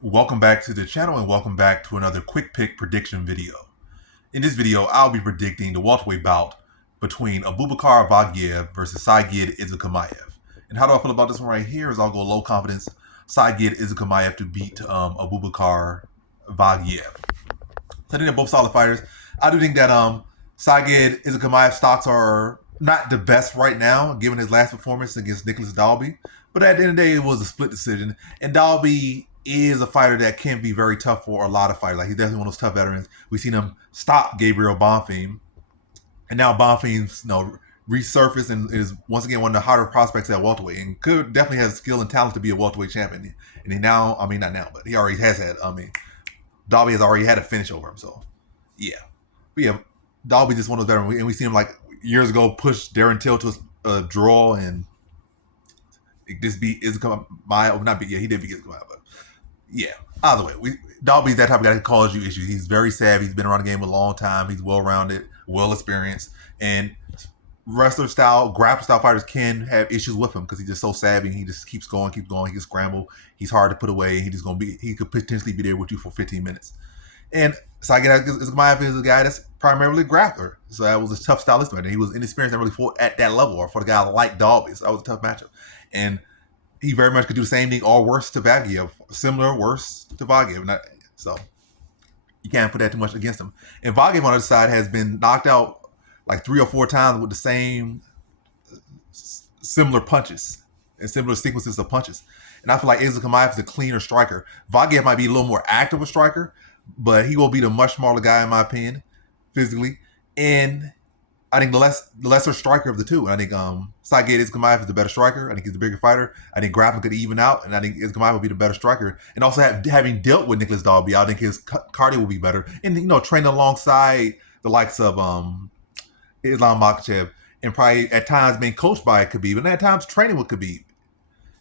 Welcome back to the channel and welcome back to another quick pick prediction video. In this video, I'll be predicting the welterweight bout between Abubakar Vagaev versus Saygid Izagakhmaev. And how do I feel about this one right here is I'll go low confidence Saygid Izagakhmaev to beat Abubakar Vagaev. So I think they're both solid fighters. I do think that Saygid Izagakhmaev's stocks are not the best right now, given his last performance against Nicholas Dalby. But at the end of the day, it was a split decision. And Dalby is a fighter that can be very tough for a lot of fighters. Like, he's definitely one of those tough veterans. We've seen him stop Gabriel Bonfim. And now Bonfim's, resurfaced and is once again one of the hotter prospects at welterweight, and could definitely has skill and talent to be a welterweight champion. And he now, not now, but he already has had. Dalby has already had a finish over him. So, yeah. But yeah, Dalby's just one of those veterans, and we seen him like years ago push Darren Till to a draw, and this beat Izagakhmaev. Not beat, yeah, he did beat Izagakhmaev, but yeah. Either way, Dalby's that type of guy who causes you issues. He's very savvy. He's been around the game a long time. He's well rounded, well experienced, and wrestler style, grappler style fighters can have issues with him because he's just so savvy. He just keeps going. He can scramble. He's hard to put away. He could potentially be there with you for 15 minutes. And Saygid Izagakhmaev is a guy that's primarily a grappler. So that was a tough stylistic match. He was inexperienced and really fought at that level, or for the guy like Dalby. So that was a tough matchup. And he very much could do the same thing or worse to Vagaev. Similar, worse to Vagaev. So you can't put that too much against him. And Vagaev on the other side has been knocked out like 3 or 4 times with the same similar punches and similar sequences of punches. And I feel like Izagakhmaev is a cleaner striker. Vagaev might be a little more active a striker, but he will be the much smaller guy in my opinion, physically. And I think the lesser striker of the two. And I think Saygid Izagakhmaev is the better striker. I think he's the bigger fighter. I think grappling could even out, and I think Izagakhmaev will be the better striker. And also having dealt with Nicholas Dalby, I think his cardio will be better. And training alongside the likes of Islam Makhachev, and probably at times being coached by Khabib, and at times training with Khabib,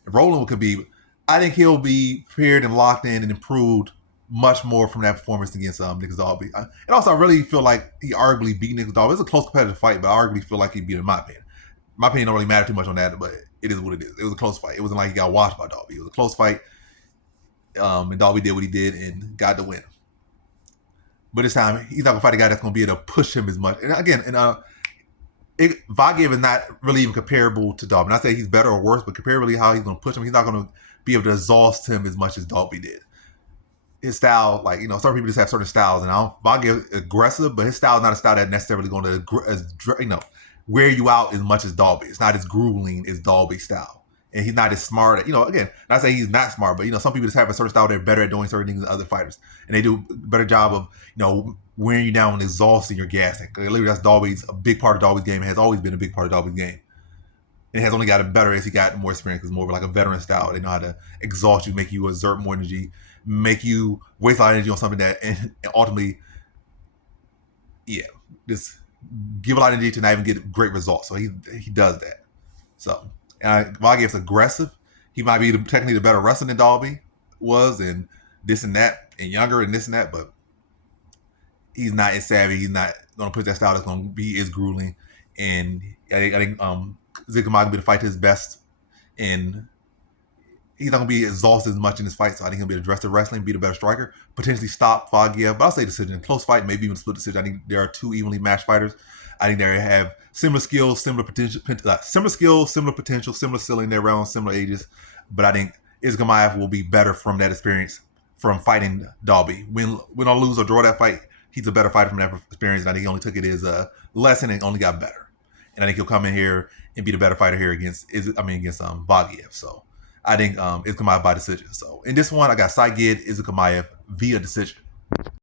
rolling with Khabib. I think he'll be prepared and locked in and improved much more from that performance against Nicholas Dalby. And also, I really feel like he arguably beat Nicholas Dalby. It's a close competitive fight, but I arguably feel like he beat him in my opinion. My opinion don't really matter too much on that, but it is what it is. It was a close fight. It wasn't like he got washed by Dalby. It was a close fight, and Dalby did what he did and got the win. But this time, he's not going to fight a guy that's going to be able to push him as much. And again, Vagaev is not really even comparable to Dalby. Not say he's better or worse, but comparably how he's going to push him, he's not going to be able to exhaust him as much as Dalby did. His style, some people just have certain styles, and Vagaev is aggressive, but his style is not a style that's necessarily going to wear you out as much as Dalby. It's not as grueling as Dalby's style. And he's not as smart. Again, not saying he's not smart, but some people just have a certain style. They're better at doing certain things than other fighters, and they do a better job of wearing you down and exhausting your gassing. Literally, that's a big part of Dalby's game. It has always been a big part of Dalby's game. And it has only gotten better as he got more experience. It's more of like a veteran style. They know how to exhaust you, make you exert more energy, make you waste a lot of energy on something that, and ultimately, just give a lot of energy to not even get great results. So he does that. So. Vagaev's aggressive. He might be technically the better wrestler than Dalby was, and this and that, and younger and this and that, but he's not as savvy. He's not going to push that style that's going to be as grueling. And I think Izagakhmaev will be to fight to his best, and he's not going to be exhausted as much in this fight. So I think he'll be able to address the wrestling, be the better striker, potentially stop Vagaev. But I'll say decision, close fight, maybe even split decision. I think there are 2 evenly matched fighters. I think they have similar skills, similar potential, similar ceiling. They're around similar ages. But I think Izagakhmaev will be better from that experience from fighting Dalby. Win or lose or draw that fight, he's a better fighter from that experience. And I think he only took it as a lesson and only got better. And I think he'll come in here and be the better fighter here against Vagaev. So I think Izagakhmaev by decision. So in this one, I got Saygid Izagakhmaev via decision.